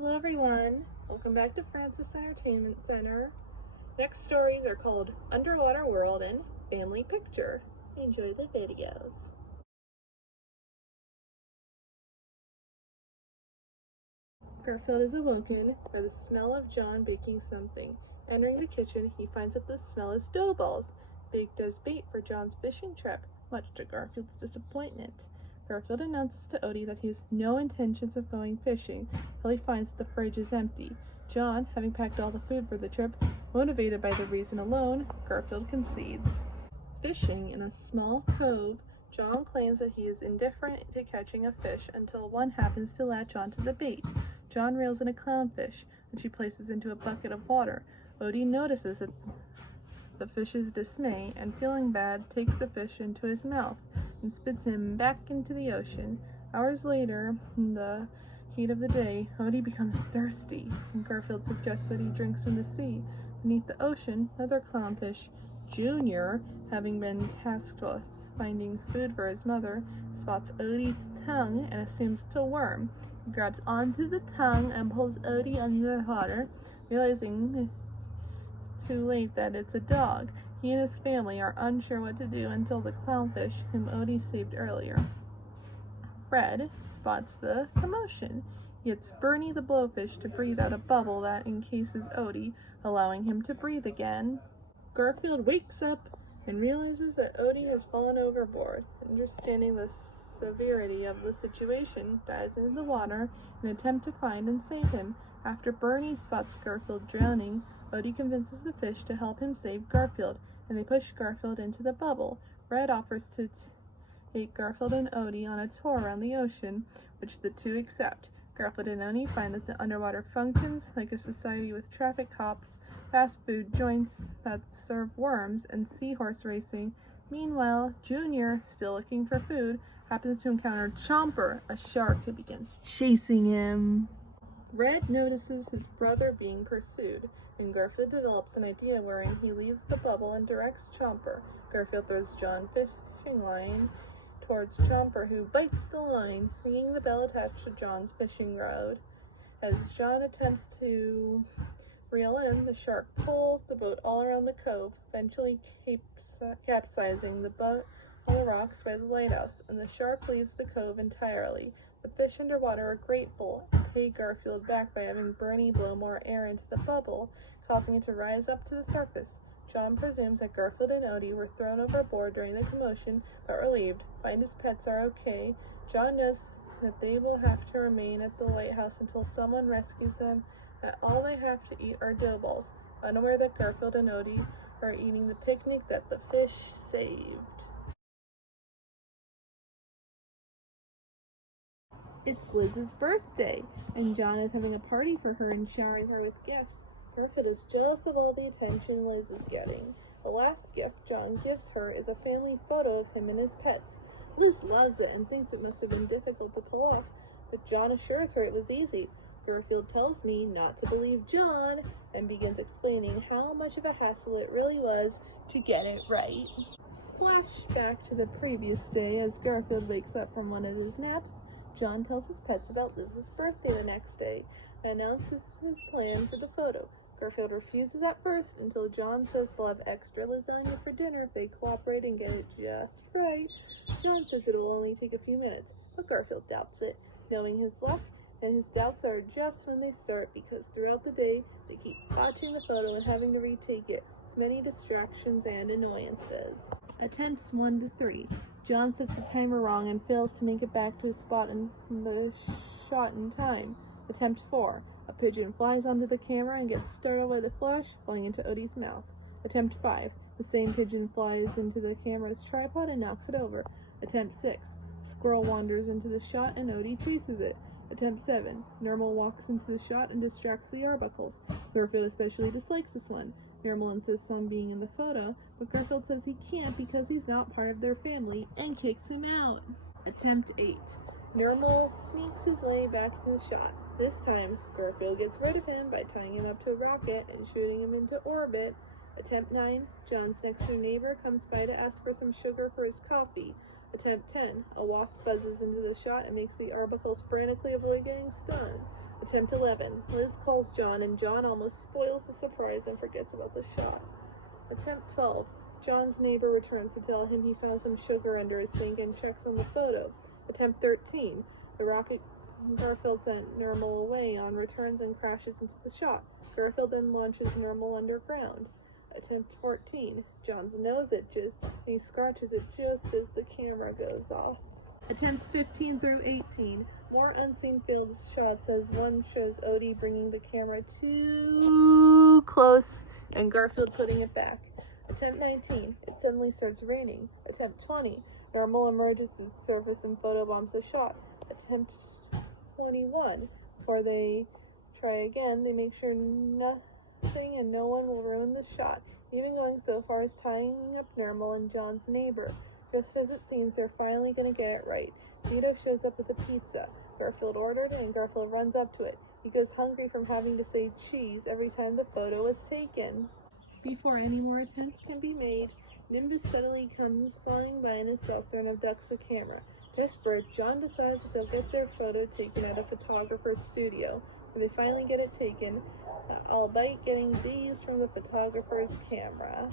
Hello everyone, welcome back to Francis Entertainment Center. Next stories are called Underwater World and Family Picture. Enjoy the videos. Garfield is awoken by the smell of John baking something. Entering the kitchen, he finds that the smell is dough balls, baked as bait for John's fishing trip, much to Garfield's disappointment. Garfield announces to Odie that he has no intentions of going fishing till he finds that the fridge is empty. John, having packed all the food for the trip, motivated by the reason alone, Garfield concedes. Fishing in a small cove, John claims that he is indifferent to catching a fish until one happens to latch onto the bait. John reels in a clownfish, which he places into a bucket of water. Odie notices the fish's dismay and, feeling bad, takes the fish into his mouth and spits him back into the ocean. Hours later, in the heat of the day, Odie becomes thirsty, and Garfield suggests that he drinks from the sea. Beneath the ocean, another clownfish, Junior, having been tasked with finding food for his mother, spots Odie's tongue and assumes it's a worm. He grabs onto the tongue and pulls Odie under the water, realizing too late that it's a dog. He and his family are unsure what to do until the clownfish, whom Odie saved earlier, Fred, spots the commotion. He gets Bernie the blowfish to breathe out a bubble that encases Odie, allowing him to breathe again. Garfield wakes up and realizes that Odie has fallen overboard. Understanding the severity of the situation, dives into the water in an attempt to find and save him. After Bernie spots Garfield drowning, Odie convinces the fish to help him save Garfield, and they push Garfield into the bubble. Red offers to take Garfield and Odie on a tour around the ocean, which the two accept. Garfield and Odie find that the underwater functions like a society with traffic cops, fast food joints that serve worms, and seahorse racing. Meanwhile, Junior, still looking for food, happens to encounter Chomper, a shark who begins chasing him. Red notices his brother being pursued, and Garfield develops an idea wherein he leaves the bubble and directs Chomper. Garfield throws John's fishing line towards Chomper, who bites the line, ringing the bell attached to John's fishing rod. As John attempts to reel in, the shark pulls the boat all around the cove, eventually capsizing the boat on the rocks by the lighthouse, and the shark leaves the cove entirely. The fish underwater are grateful and pay Garfield back by having Bernie blow more air into the bubble, causing it to rise up to the surface. John presumes that Garfield and Odie were thrown overboard during the commotion, but relieved, find his pets are okay. John knows that they will have to remain at the lighthouse until someone rescues them, that all they have to eat are dough balls, unaware that Garfield and Odie are eating the picnic that the fish saved. It's Liz's birthday, and John is having a party for her and showering her with gifts. Garfield is jealous of all the attention Liz is getting. The last gift John gives her is a family photo of him and his pets. Liz loves it and thinks it must have been difficult to pull off, but John assures her it was easy. Garfield tells me not to believe John and begins explaining how much of a hassle it really was to get it right. Flashback to the previous day as Garfield wakes up from one of his naps. John tells his pets about Liz's birthday the next day and announces his plan for the photo. Garfield refuses at first until John says they'll have extra lasagna for dinner if they cooperate and get it just right. John says it will only take a few minutes, but Garfield doubts it, knowing his luck, and his doubts are just when they start because throughout the day they keep watching the photo and having to retake it, with many distractions and annoyances. Attempts 1 to 3. John sets the timer wrong and fails to make it back to his spot in the shot in time. Attempt 4. A pigeon flies onto the camera and gets startled by the flash, falling into Odie's mouth. Attempt 5. The same pigeon flies into the camera's tripod and knocks it over. Attempt 6. A squirrel wanders into the shot and Odie chases it. Attempt 7. Normal walks into the shot and distracts the arbuckles. Garfield especially dislikes this one. Normal insists on being in the photo, but Garfield says he can't because he's not part of their family and kicks him out. Attempt 8. Normal sneaks his way back to the shot. This time, Garfield gets rid of him by tying him up to a rocket and shooting him into orbit. Attempt 9. John's next door neighbor comes by to ask for some sugar for his coffee. Attempt 10. A wasp buzzes into the shot and makes the arbuckles frantically avoid getting stung. Attempt 11. Liz calls John, and John almost spoils the surprise and forgets about the shot. Attempt 12. John's neighbor returns to tell him he found some sugar under his sink and checks on the photo. Attempt 13. The rocket Garfield sent Nermal away on returns and crashes into the shot. Garfield then launches Nermal underground. Attempt 14. John's nose itches, and he scratches it just as the camera goes off. Attempts 15 through 18. More unseen field shots as one shows Odie bringing the camera too close and Garfield putting it back. Attempt 19. It suddenly starts raining. Attempt 20. Nermal emerges to the surface and photobombs the shot. Attempt 21. Before they try again, they make sure nothing and no one will ruin the shot, even going so far as tying up Nermal and John's neighbor. Just as it seems they're finally going to get it right, Vito shows up with a pizza. Garfield ordered it, and Garfield runs up to it. He goes hungry from having to say cheese every time the photo is taken. Before any more attempts can be made, Nimbus suddenly comes flying by in his saucer and abducts the camera. Desperate, John decides that they'll get their photo taken at a photographer's studio, where they finally get it taken, albeit getting dazed from the photographer's camera.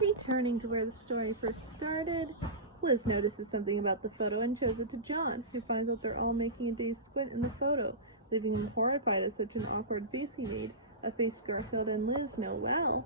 Returning to where the story first started, Liz notices something about the photo and shows it to John, who finds out they're all making a dazed squint in the photo, leaving him horrified at such an awkward face he made, a face Garfield and Liz know well.